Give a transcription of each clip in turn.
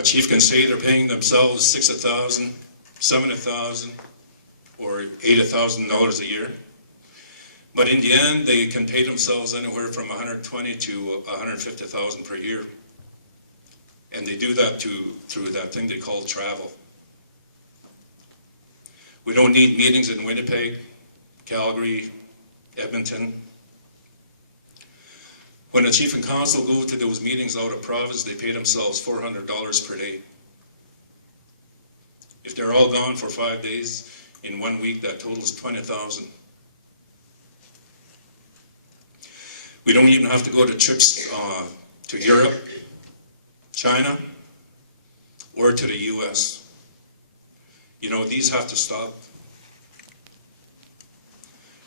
A chief can say they're paying themselves $6,000, $7,000, or $8,000 a year. But in the end, they can pay themselves anywhere from $120,000 to $150,000 per year. And they do that through that thing they call travel. We don't need meetings in Winnipeg, Calgary, Edmonton. When a chief and council go to those meetings out of province, they pay themselves $400 per day. If they're all gone for 5 days, in 1 week, that totals $20,000. We don't even have to go to trips to Europe, China, or to the US. You know, these have to stop.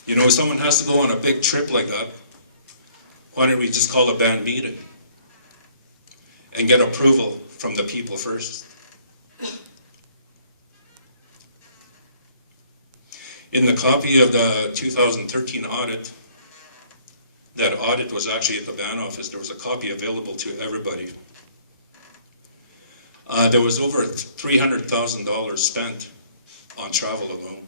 You know, if someone has to go on a big trip like that, why don't we just call a band meeting and get approval from the people first? In the copy of the 2013 audit, that audit was actually at the band office. There was a copy available to everybody. There was over $300,000 spent on travel alone.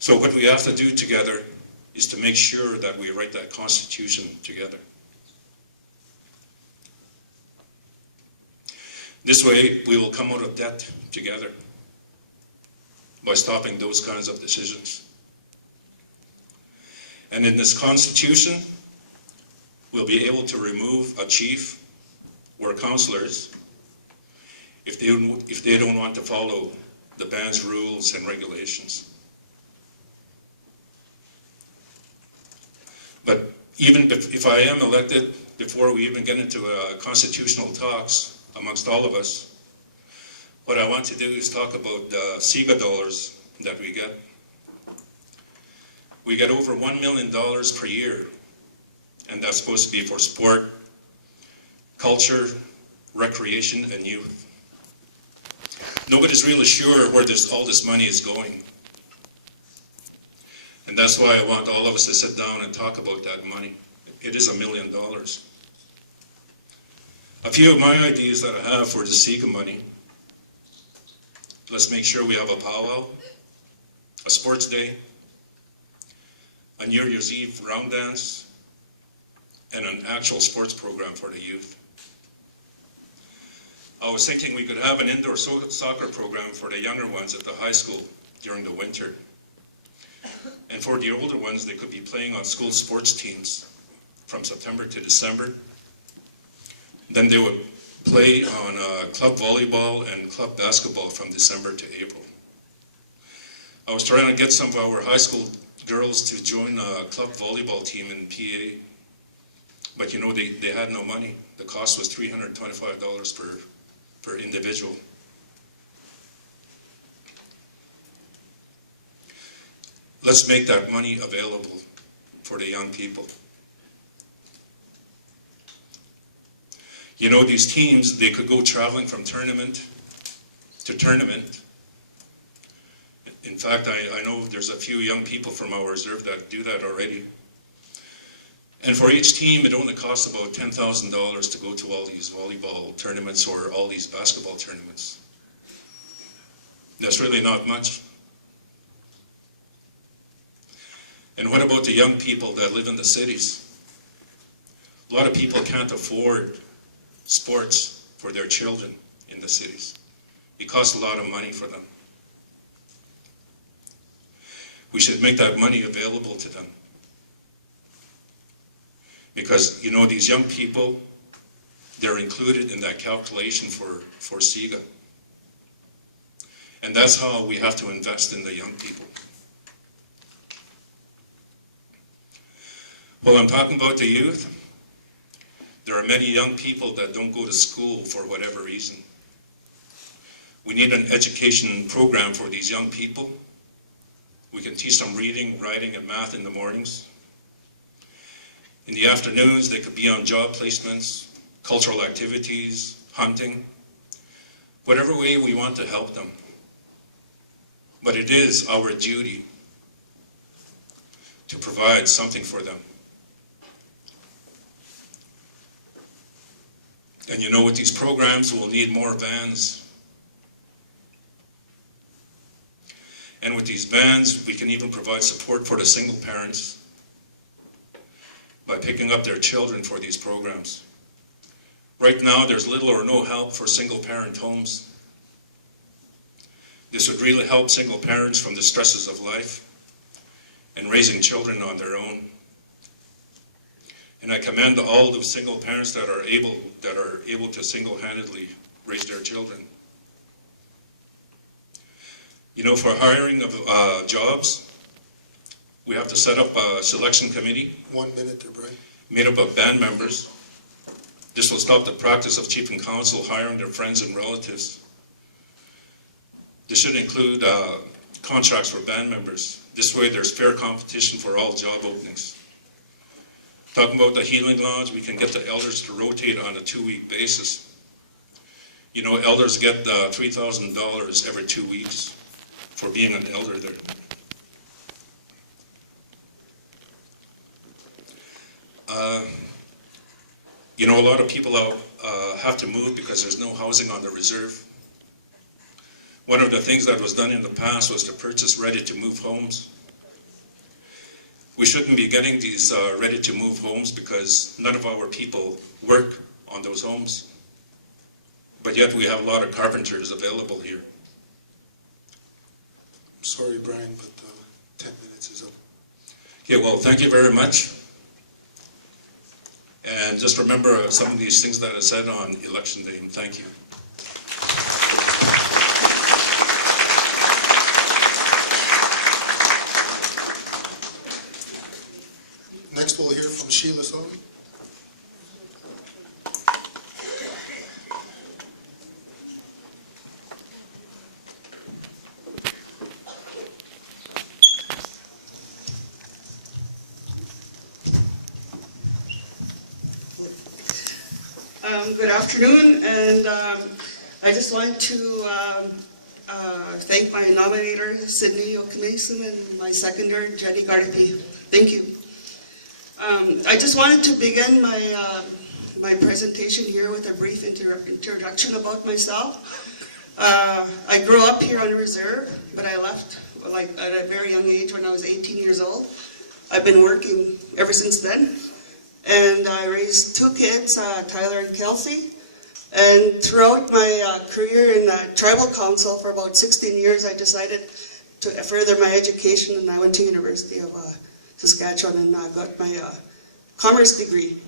So what we have to do together is to make sure that we write that Constitution together. This way, we will come out of debt together by stopping those kinds of decisions. And in this Constitution, we'll be able to remove a chief or councillors if they don't want to follow the band's rules and regulations. But even if I am elected, before we even get into constitutional talks amongst all of us, what I want to do is talk about the SIGA dollars that we get. We get over $1 million per year, and that's supposed to be for sport, culture, recreation, and youth. Nobody's really sure where all this money is going. And that's why I want all of us to sit down and talk about that money. It is $1 million. A few of my ideas that I have for the SIGA money: let's make sure we have a powwow, a sports day, a New Year's Eve round dance, and an actual sports program for the youth. I was thinking we could have an indoor soccer program for the younger ones at the high school during the winter. And for the older ones, they could be playing on school sports teams from September to December. Then they would play on club volleyball and club basketball from December to April. I was trying to get some of our high school girls to join a club volleyball team in PA, but you know, they had no money. The cost was $325 per individual. Let's make that money available for the young people. You know, these teams, they could go traveling from tournament to tournament. In fact, I know there's a few young people from our reserve that do that already. And for each team, it only costs about $10,000 to go to all these volleyball tournaments or all these basketball tournaments. That's really not much. And what about the young people that live in the cities? A lot of people can't afford sports for their children in the cities. It costs a lot of money for them. We should make that money available to them. Because, you know, these young people, they're included in that calculation for SIGA. And that's how we have to invest in the young people. Well, I'm talking about the youth. There are many young people that don't go to school for whatever reason. We need an education program for these young people. We can teach them reading, writing, and math in the mornings. In the afternoons, they could be on job placements, cultural activities, hunting, whatever way we want to help them. But it is our duty to provide something for them. And you know, with these programs, we'll need more vans. And with these vans, we can even provide support for the single parents by picking up their children for these programs. Right now, there's little or no help for single parent homes. This would really help single parents from the stresses of life and raising children on their own. And I commend all the single parents that are able to single-handedly raise their children. You know, for hiring of jobs, we have to set up a selection committee. 1 minute there, Brent. Made up of band members. This will stop the practice of chief and council hiring their friends and relatives. This should include contracts for band members. This way there's fair competition for all job openings. Talking about the healing lodge, we can get the elders to rotate on a 2-week basis. You know, elders get $3,000 every 2 weeks for being an elder there. You know, a lot of people have to move because there's no housing on the reserve. One of the things that was done in the past was to purchase ready-to-move homes. We shouldn't be getting these ready-to-move homes because none of our people work on those homes. But yet we have a lot of carpenters available here. I'm sorry, Brian, but 10 minutes is up. Okay, well, thank you very much. And just remember some of these things that I said on election day, and thank you. Next we'll hear from Shiela, Sullivan. Good afternoon, and I just want to thank my nominator, Sydney Okemasis, and my seconder, Jenny Gardypie. Thank you. I just wanted to begin my presentation here with a brief introduction about myself. I grew up here on the reserve, but I left at a very young age when I was 18 years old. I've been working ever since then. And I raised 2 kids, Tyler and Kelsey. And throughout my career in tribal council for about 16 years, I decided to further my education, and I went to University of Saskatchewan and got my commerce degree.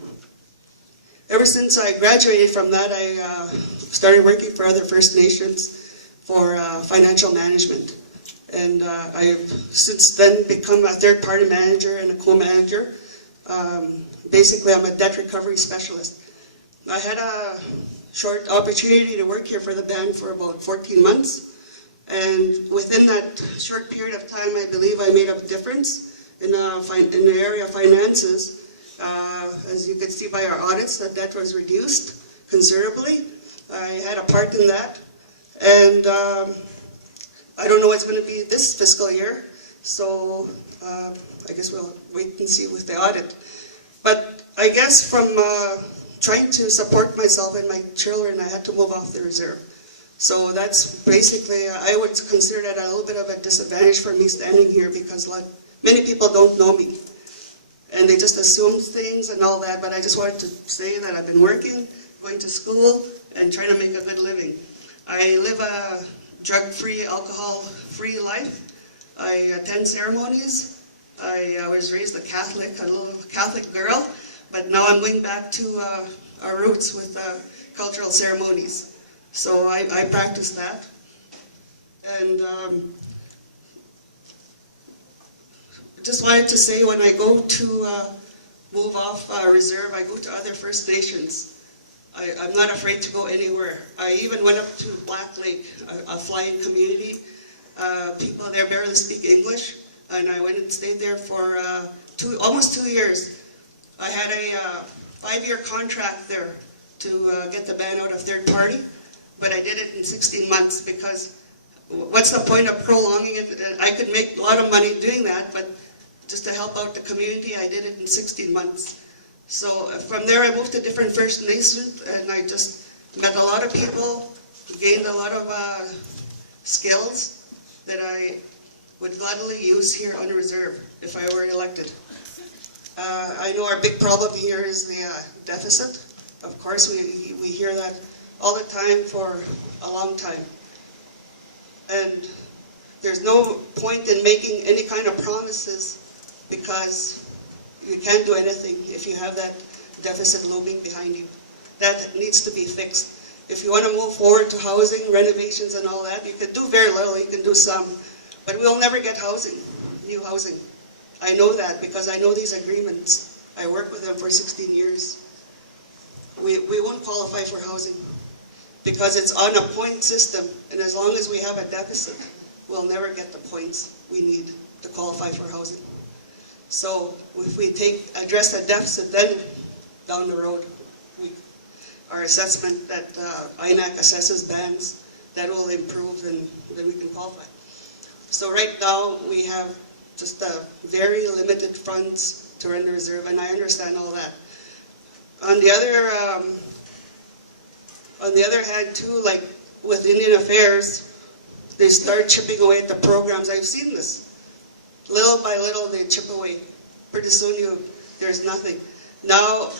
Ever since I graduated from that, I started working for other First Nations for financial management. And I've since then become a third-party manager and a co-manager. Basically, I'm a debt recovery specialist. I had a short opportunity to work here for the band for about 14 months. And within that short period of time, I believe I made a difference in the area of finances. As you can see by our audits, the debt was reduced considerably. I had a part in that. And I don't know what's going to be this fiscal year. So I guess we'll wait and see with the audit. But I guess from trying to support myself and my children, I had to move off the reserve. So that's basically, I would consider that a little bit of a disadvantage for me standing here because many people don't know me. And they just assume things and all that, but I just wanted to say that I've been working, going to school, and trying to make a good living. I live a drug-free, alcohol-free life. I attend ceremonies. I was raised a little Catholic girl, but now I'm going back to our roots with cultural ceremonies. So I practice that. And just wanted to say when I go to move off reserve, I go to other First Nations. I'm not afraid to go anywhere. I even went up to Black Lake, a flying community. People there barely speak English. And I went and stayed there for almost 2 years. I had a 5-year contract there to get the band out of third party, but I did it in 16 months because what's the point of prolonging it? I could make a lot of money doing that, but just to help out the community, I did it in 16 months. So from there I moved to different First Nations, and I just met a lot of people, gained a lot of skills that I would gladly use here on reserve if I were elected. I know our big problem here is the deficit. Of course, we hear that all the time for a long time. And there's no point in making any kind of promises because you can't do anything if you have that deficit looming behind you. That needs to be fixed. If you want to move forward to housing, renovations and all that, you can do very little, you can do some, but we'll never get housing, new housing. I know that because I know these agreements. I worked with them for 16 years. We won't qualify for housing because it's on a point system, and as long as we have a deficit, we'll never get the points we need to qualify for housing. So if we address the deficit, then down the road, our assessment that INAC assesses bands, that will improve, and then we can qualify. So right now, we have just very limited funds to run the reserve, and I understand all that. On the other hand, too, like with Indian Affairs, they start chipping away at the programs. I've seen this. Little by little, they chip away. Pretty soon, there's nothing. Now,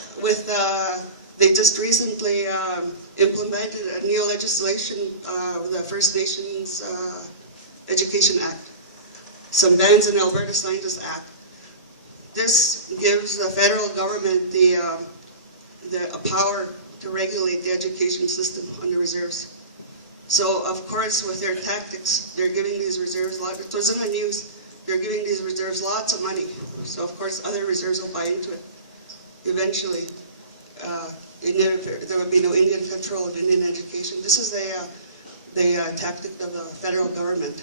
they just recently implemented a new legislation, the First Nations Education Act. Some bands in Alberta signed this act. This gives the federal government a power to regulate the education system on the reserves. So, of course, with their tactics, they're giving these reserves it was in the news, they're giving these reserves lots of money. So, of course, other reserves will buy into it. Eventually, there will be no Indian control of Indian education. This is the tactic of the federal government.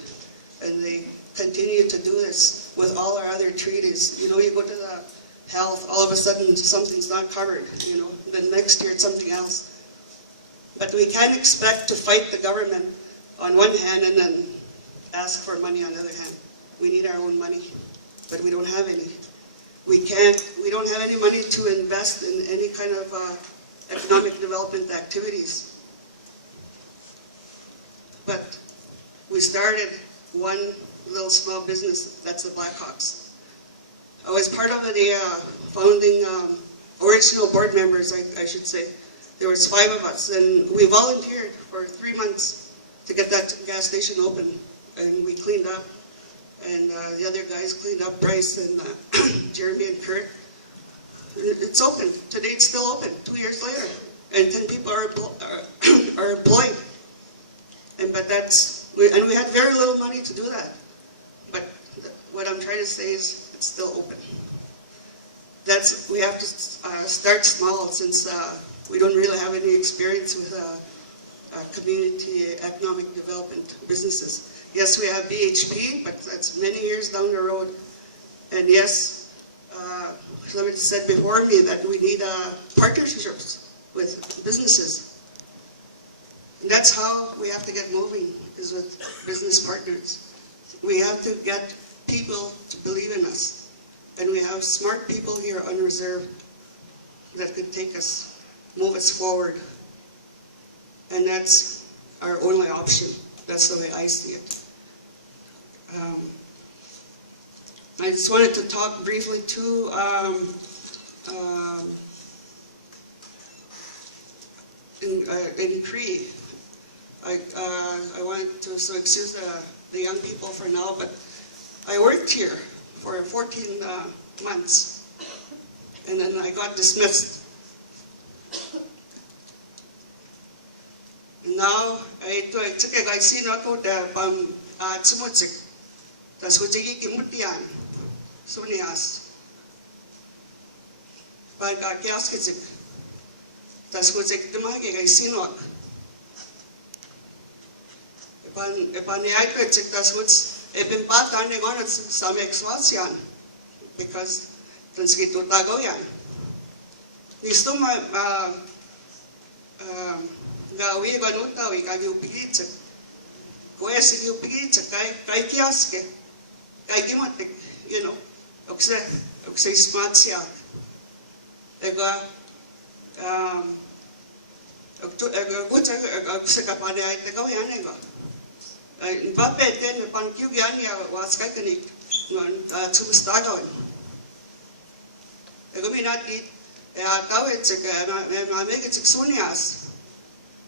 And they continue to do this with all our other treaties. You know, you go to the health, all of a sudden something's not covered, you know. Then next year it's something else. But we can't expect to fight the government on one hand and then ask for money on the other hand. We need our own money, but we don't have any. We don't have any money to invest in any kind of economic development activities. But we started one little small business, that's the Blackhawks. I was part of the founding original board members, I should say. There was 5 of us, and we volunteered for 3 months to get that gas station open, and we cleaned up, and the other guys cleaned up, Bryce and Jeremy and Kurt. It's open. Today it's still open, 2 years later, and 10 people are employed. And we had very little money to do that. But what I'm trying to say is it's still open. We have to start small since we don't really have any experience with community economic development businesses. Yes, we have BHP, but that's many years down the road. And yes, somebody said before me that we need partnerships with businesses. And that's how we have to get moving, is with business partners. We have to get people to believe in us. And we have smart people here on reserve that could take us, move us forward. And that's our only option. That's the way I see it. I just wanted to talk briefly too, in Cree. I wanted to excuse the young people for now, but I worked here for 14 months, and then I got dismissed. Now, I see not out there, Tsumutsik. That's what you can put on. So many us. But I guess it's that's what the market I see not. Upon the accurate, that's what's been bad on it some expansion because that's get to Tagoyan. Nisto gawi banuta we kagi upigit. Kuesi upigit kai kiaske. Kai gimatik, you know. Okse smart siya. ega sekapane ay tega yan ega bape ten pan kyu yan ya waskai kani non tsustagon ega minati ya tawe tseka na mega tsunias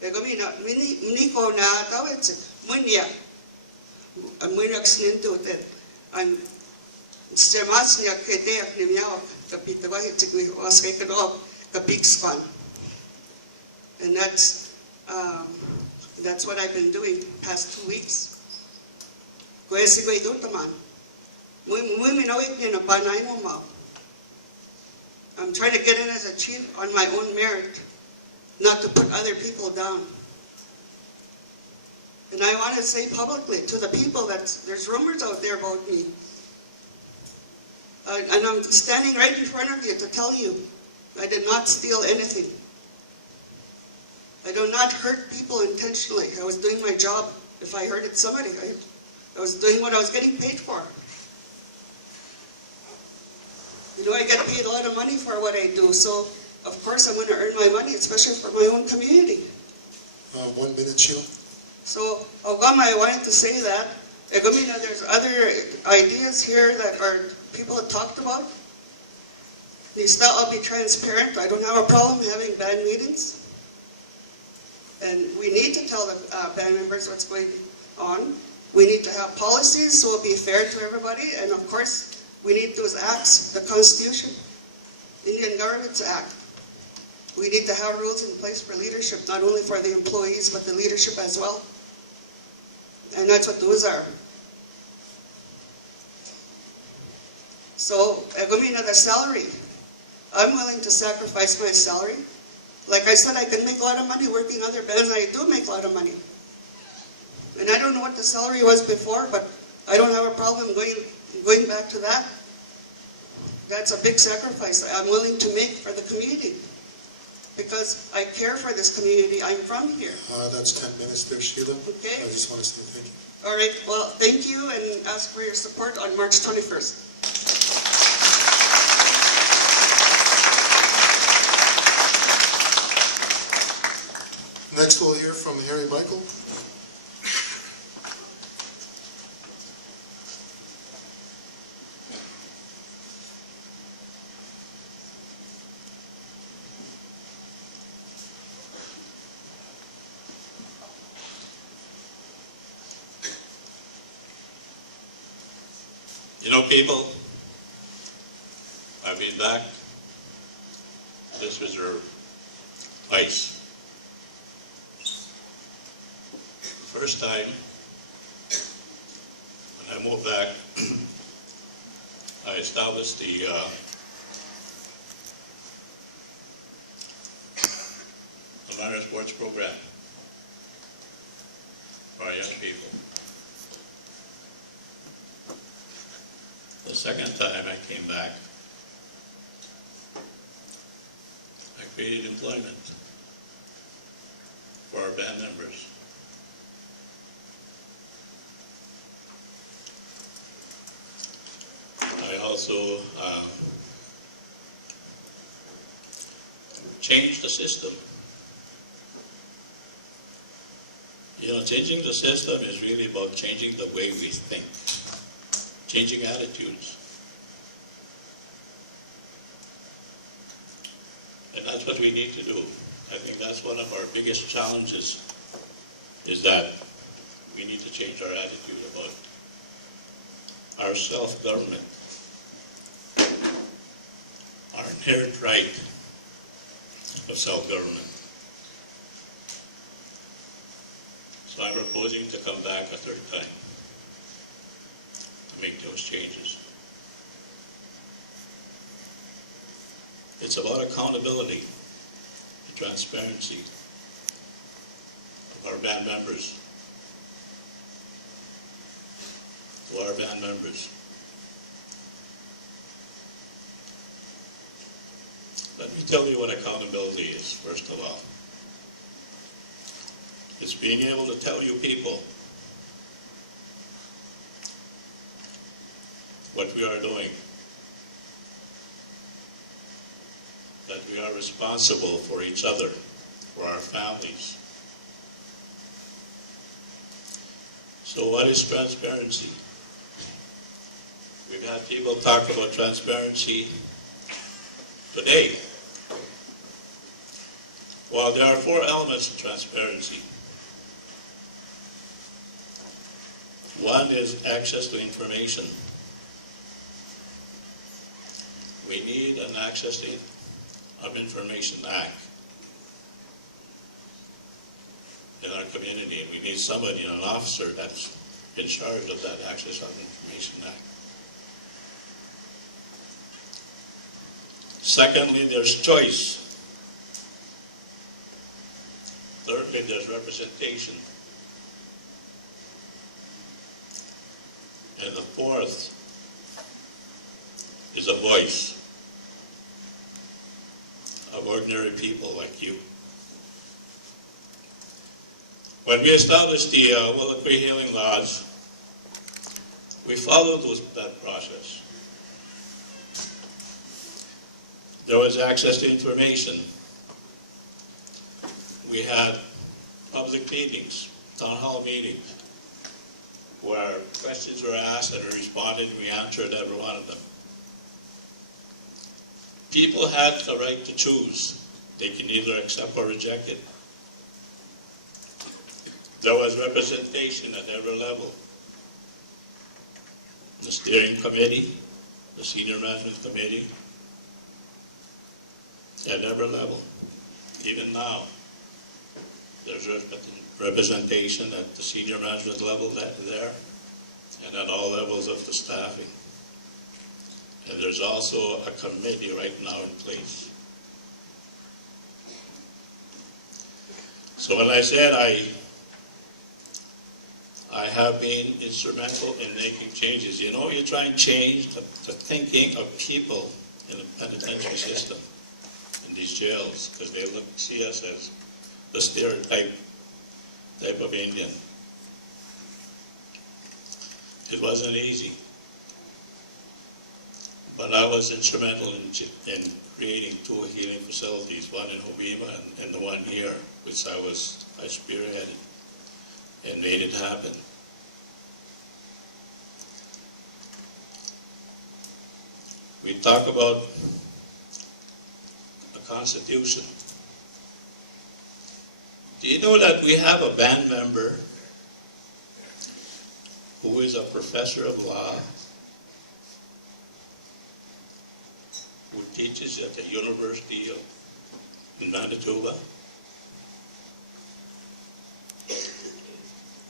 ega mini ko na tawe tsek munya munya ksnintu tet an stemasnya kete aknimya kapita ba tsek waskai kado kapikspan. And that's what I've been doing the past 2 weeks. I'm trying to get in as a chief on my own merit, not to put other people down. And I want to say publicly to the people that there's rumors out there about me. And I'm standing right in front of you to tell you, I did not steal anything. I do not hurt people intentionally. I was doing my job. If I hurted somebody, I was doing what I was getting paid for. You know, I get paid a lot of money for what I do, so of course I'm going to earn my money, especially for my own community. 1 minute, Shiela. So, Ogama, I wanted to say that. Egomina, there's other ideas here that people have talked about. I'll be transparent. I don't have a problem having band meetings. And we need to tell the band members what's going on. We need to have policies so it'll be fair to everybody. And of course, we need those acts, the Constitution, Indian Government's Act. We need to have rules in place for leadership, not only for the employees, but the leadership as well. And that's what those are. So, Egomina, the salary. I'm willing to sacrifice my salary. Like I said, I can make a lot of money working other bands, and I do make a lot of money. And I don't know what the salary was before, but I don't have a problem going back to that. That's a big sacrifice I'm willing to make for the community. Because I care for this community. I'm from here. That's 10 minutes there, Shiela. Okay. I just want to say thank you. All right. Well, thank you, and ask for your support on March 21st. Next we'll hear from Harry Michael. You know, people, I've been back. This was your ice. First time, when I moved back, I established the minor sports program for our young people. The second time I came back, I created employment for our band members. I also changed the system. You know, changing the system is really about changing the way we think, changing attitudes. And that's what we need to do. I think that's one of our biggest challenges, is that we need to change our attitude about our self-government, our inherent right of self-government. So I'm proposing to come back a third time to make those changes. It's about accountability, the transparency of our band members, to our band members. Let me tell you what accountability is, first of all. It's being able to tell you people what we are doing, that we responsible for each other, for our families. So what is transparency? We've had people talk about transparency today. Well, there are 4 elements of transparency. One is access to information. We need an Access of Information Act in our community, and we need somebody, an officer that's in charge of that Access of Information Act. Secondly, there's choice. Thirdly, there's representation. And the fourth is a voice of ordinary people like you. When we established the Littlepine Healing Lodge, we followed that process. There was access to information. We had public meetings, town hall meetings, where questions were asked and responded, and we answered every one of them. People had the right to choose. They can either accept or reject it. There was representation at every level. The steering committee, the senior management committee, at every level. Even now, there's representation at the senior management level there and at all levels of the staffing. And there's also a committee right now in place. So when I said I have been instrumental in making changes, you know, you try and change the thinking of people in the penitentiary system, in these jails, because they see us as the stereotype type of Indian. It wasn't easy, but I was instrumental in creating 2 healing facilities, one in Okemasis and the one here, which I spearheaded and made it happen. We talk about a constitution. Do you know that we have a band member who is a professor of law, who teaches at the University in Manitoba,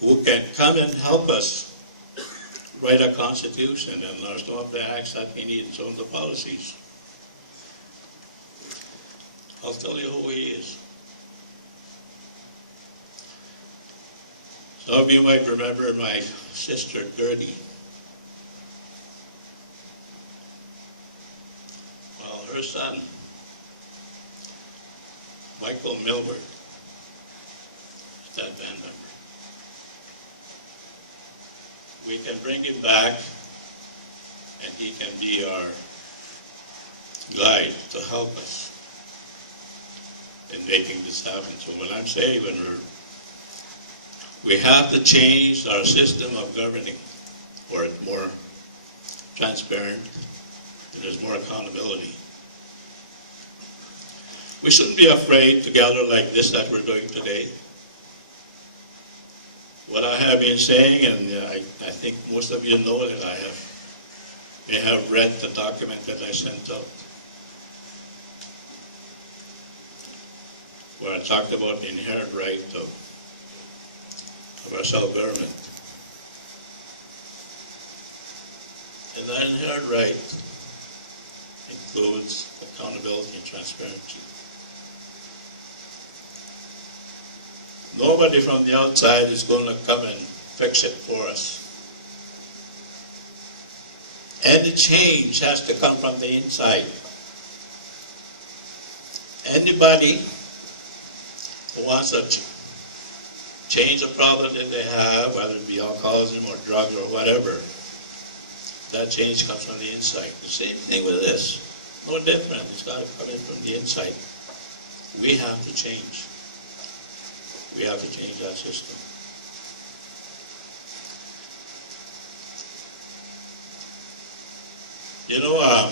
who can come and help us write a constitution, and there's no of the acts that we need, some of the policies. I'll tell you who he is. Some of you might remember my sister, Beardy. Well, her son, Michael Milward, is that band member. We can bring him back, and he can be our guide to help us in making this happen. So what I'm saying, we have to change our system of governing for it more transparent and there's more accountability. We shouldn't be afraid to gather like this that we're doing today. What I have been saying, and I think most of you know that may have read the document that I sent out, where I talked about the inherent right of our self-government. And that inherent right includes accountability and transparency. Nobody from the outside is going to come and fix it for us. And the change has to come from the inside. Anybody who wants to change a problem that they have, whether it be alcoholism or drugs or whatever, that change comes from the inside. The same thing with this. No different. It's got to come in from the inside. We have to change. We have to change that system. You know,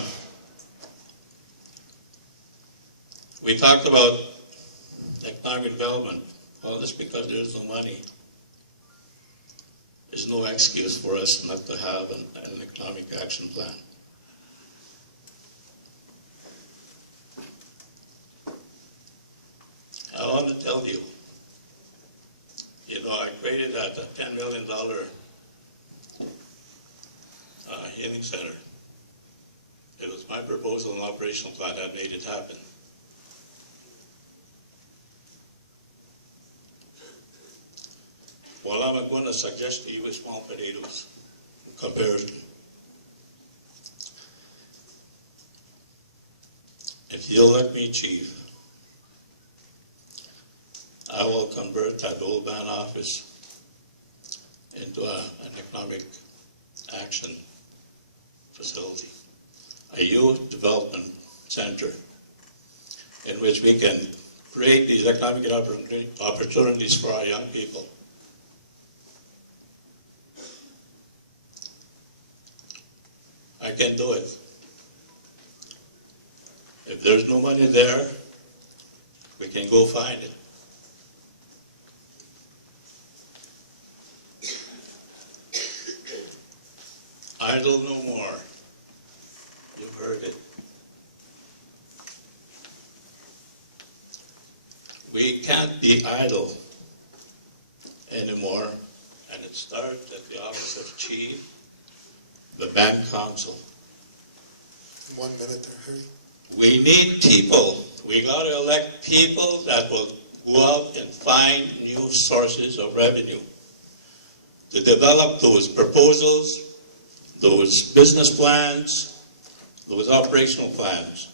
we talked about economic development. Well, just because there's no money, there's no excuse for us not to have an economic action plan. I want to tell you, I created that $10 million healing center. It was my proposal and operational plan that made it happen. Well, I'm going to suggest to you a small potatoes comparison. If you'll let me, Chief, I will convert that old band office into an economic action facility, a youth development center in which we can create these economic opportunities for our young people. I can do it. If there's no money there, we can go find it. Idle no more. You've heard it. We can't be idle anymore, and it starts at the office of Chief, the band council. 1 minute there, Harry. We need people. We got to elect people that will go out and find new sources of revenue to develop those proposals, those business plans, those operational plans.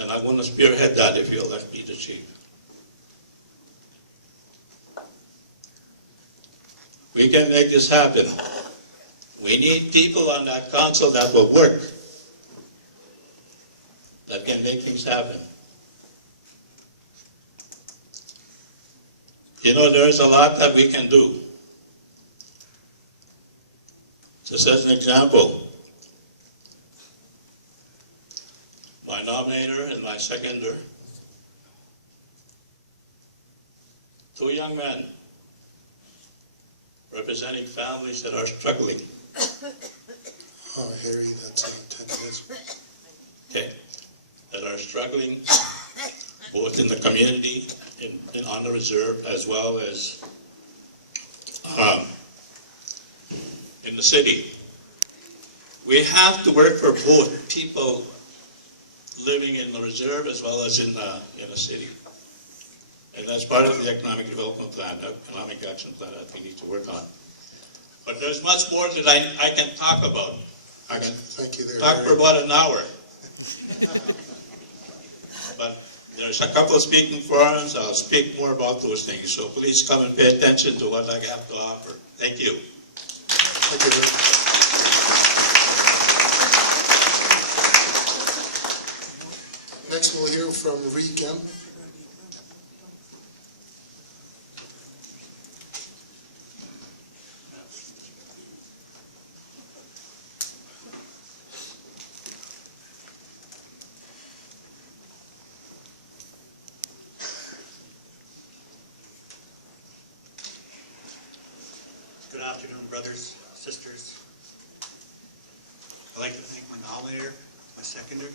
And I'm going to spearhead that if you elect me to chief. We can make this happen. We need people on that council that will work, that can make things happen. There's a lot that we can do. Just as an example, my nominator and my seconder, 2 young men representing families that are struggling. Oh, Harry, that's 10 minutes. Okay, that are struggling both in the community and on the reserve as well as in the city. We have to work for both people living in the reserve as well as in the city. And that's part of the economic development plan, the economic action plan that we need to work on. But there's much more that I can talk about. I can Thank you there, talk Harry. for about an hour. But there's a couple of speaking forums. I'll speak more about those things. So please come and pay attention to what I have to offer. Thank you. Thank you, Harry. Next, we'll hear from Ree Kemp. Good afternoon, brothers, sisters. I'd like to thank my nominator, my seconder.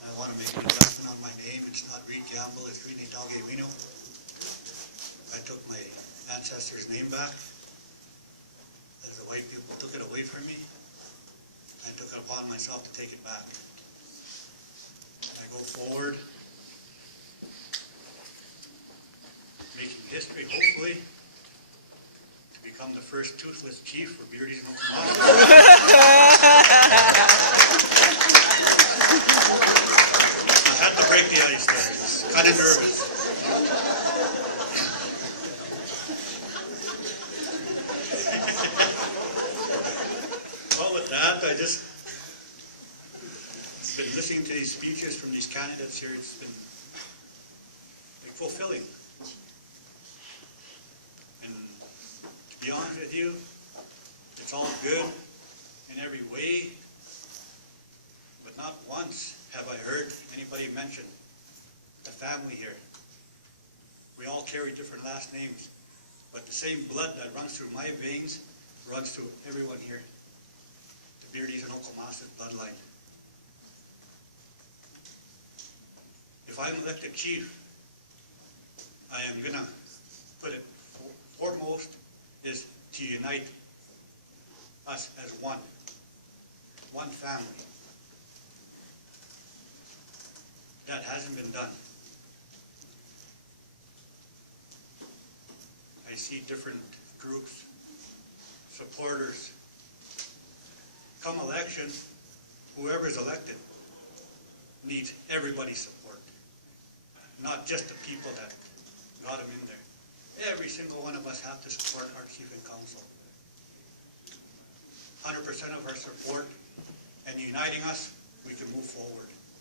I want to make an adjustment on my name. It's not Reed Gamble, it's Reed Nitawokiwinow. I took my ancestors' name back. As the white people took it away from me, I took it upon myself to take it back. I go forward, making history, hopefully, to become the first toothless chief for Beardy's and Okemasis. I had to break the ice there. I was kind of nervous. Well, with that, I just been listening to to these speeches from these candidates here, it's been like fulfilling. And to be honest with you, it's all good in every way, but not once have I heard anybody mention the family here. We all carry different last names, but the same blood that runs through my veins runs through everyone here. The Beardy's and Okemasis bloodline. If I'm elected chief, I am gonna put it foremost is to unite us as one family. That hasn't been done. I see different groups, supporters. Come election, whoever's elected needs everybody's support, not just the people that got them in there. Every single one of us have to support our chief and council. 100% of our support, and uniting us, we can move forward.